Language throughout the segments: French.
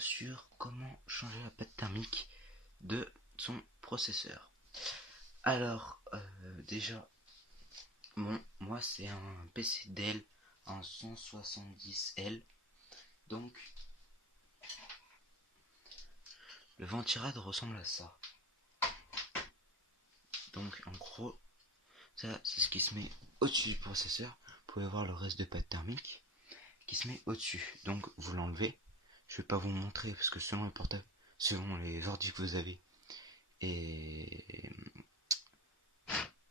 sur comment changer la pâte thermique de son processeur. Alors, déjà, bon, moi c'est un PC Dell en 170L, donc le ventirad ressemble à ça. Donc en gros, ça c'est ce qui se met au-dessus du processeur. Vous pouvez voir le reste de pâte thermique qui se met au-dessus. Donc vous l'enlevez. Je vais pas vous montrer parce que selon les portables, selon les ordi que vous avez, et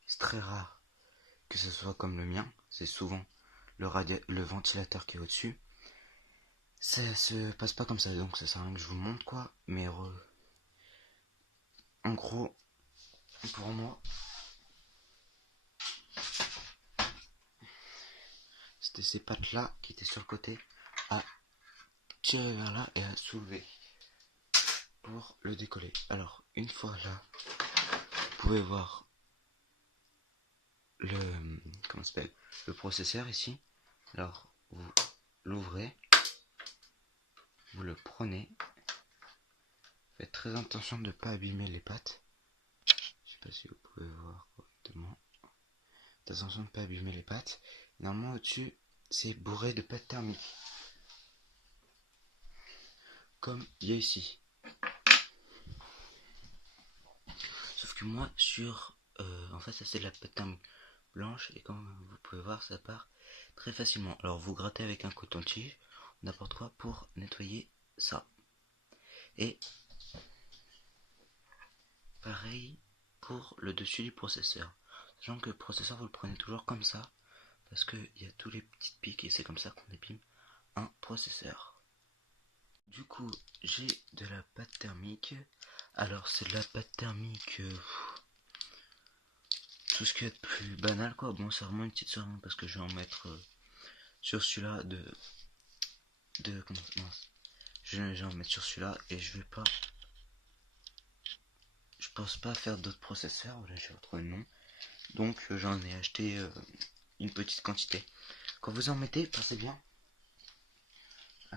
c'est très rare que ce soit comme le mien. C'est souvent le ventilateur qui est au-dessus. Ça se passe pas comme ça, donc ça sert à rien que je vous montre quoi. Mais en gros, pour moi, c'était ces pattes là qui étaient sur le côté à tirer vers là et à soulever pour le décoller. Alors une fois là, vous pouvez voir le processeur ici. Alors vous l'ouvrez, vous le prenez, faites très attention de ne pas abîmer les pattes. Je sais pas si vous pouvez voir correctement. Faites attention de ne pas abîmer les pattes. Normalement au-dessus c'est bourré de pâte thermique, comme il y a ici. Sauf que moi en fait ça c'est de la pâte thermique blanche, et comme vous pouvez voir ça part très facilement. Alors vous grattez avec un coton-tige, n'importe quoi, pour nettoyer ça. Et pareil pour le dessus du processeur, sachant que le processeur vous le prenez toujours comme ça parce qu'il y a tous les petites pics et c'est comme ça qu'on épime un processeur. Du coup j'ai de la pâte thermique. Alors c'est de la pâte thermique tout ce qui est plus banal quoi. Bon, c'est vraiment une petite seringue parce que je vais en mettre sur celui-là je vais en mettre sur celui-là et je pense pas faire d'autres processeurs. Voilà, j'ai retrouvé le nom, donc j'en ai acheté une petite quantité. Quand vous en mettez, pensez bien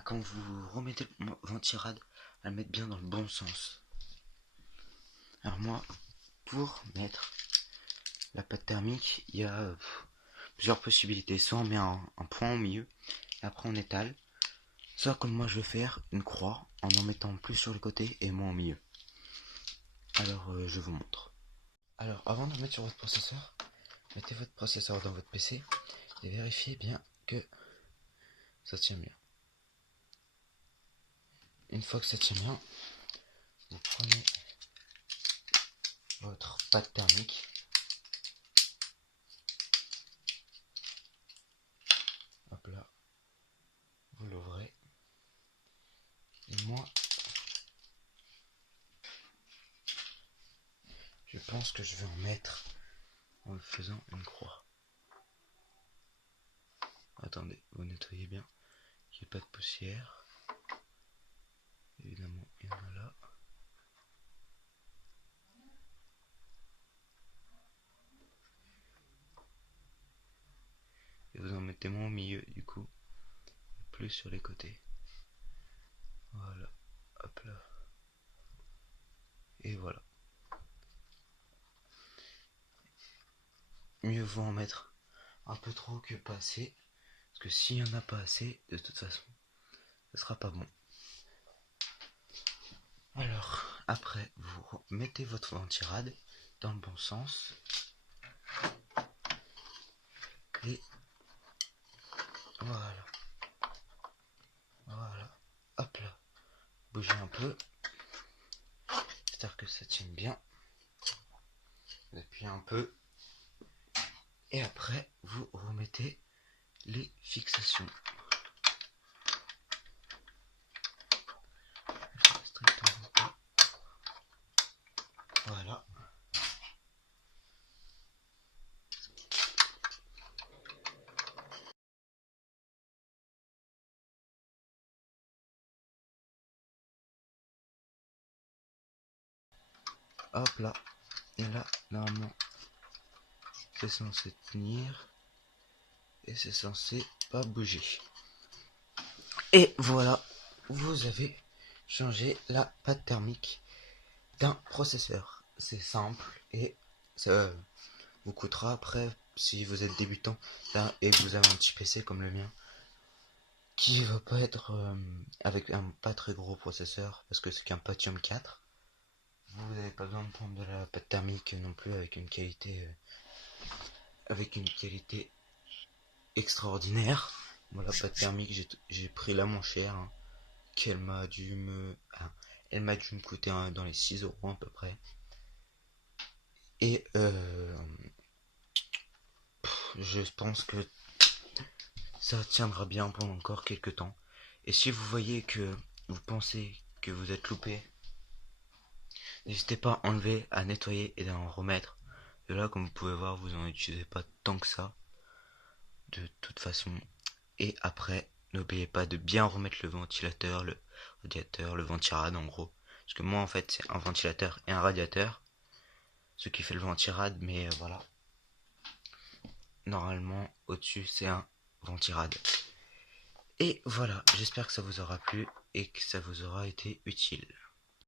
quand vous remettez le ventirad à le mettre bien dans le bon sens. Alors moi, pour mettre la pâte thermique, il y a plusieurs possibilités. Soit on met un point au milieu et après on étale, soit comme moi je vais faire, une croix en mettant plus sur le côté et moins au milieu. Alors je vous montre. Alors avant de mettre sur votre processeur, mettez votre processeur dans votre PC et vérifiez bien que ça tient bien. Une fois que ça tient bien, vous prenez votre pâte thermique, hop là, vous l'ouvrez, et moi je pense que je vais en mettre en faisant une croix. Attendez, vous nettoyez bien, qu'il n'y ait pas de poussière. Évidemment, il y en a là. Et vous en mettez moins au milieu du coup, plus sur les côtés. Voilà, hop là. Et voilà. Mieux vaut en mettre un peu trop que pas assez, parce que s'il n'y en a pas assez, de toute façon, ce sera pas bon. Alors, après, vous mettez votre ventirad dans le bon sens. Et voilà. Voilà. Hop là. Bougez un peu. J'espère que ça tient bien. Vous appuyez un peu. Et après, vous remettez les fixations. Voilà. Hop là. Et là, normalement, c'est censé tenir. Et c'est censé pas bouger. Et voilà, vous avez changer la pâte thermique d'un processeur. C'est simple et ça vous coûtera après, si vous êtes débutant là, et vous avez un petit PC comme le mien, qui va pas être avec un pas très gros processeur, parce que c'est qu'un Pentium 4. Vous n'avez pas besoin de prendre de la pâte thermique non plus avec une qualité extraordinaire. Moi, la pâte thermique, j'ai pris la moins chère, hein, qu'elle m'a dû me, ah, elle m'a dû me coûter dans les 6 euros à peu près. Et je pense que ça tiendra bien pendant encore quelques temps. Et si vous voyez que vous pensez que vous êtes loupé, n'hésitez pas à enlever, à nettoyer et à en remettre. Et là, comme vous pouvez voir, vous n'en utilisez pas tant que ça, de toute façon. Et après, n'oubliez pas de bien remettre le ventilateur, le radiateur, le ventirad en gros. Parce que moi, en fait, c'est un ventilateur et un radiateur, ce qui fait le ventirad, mais voilà. Normalement, au-dessus, c'est un ventirad. Et voilà, j'espère que ça vous aura plu et que ça vous aura été utile.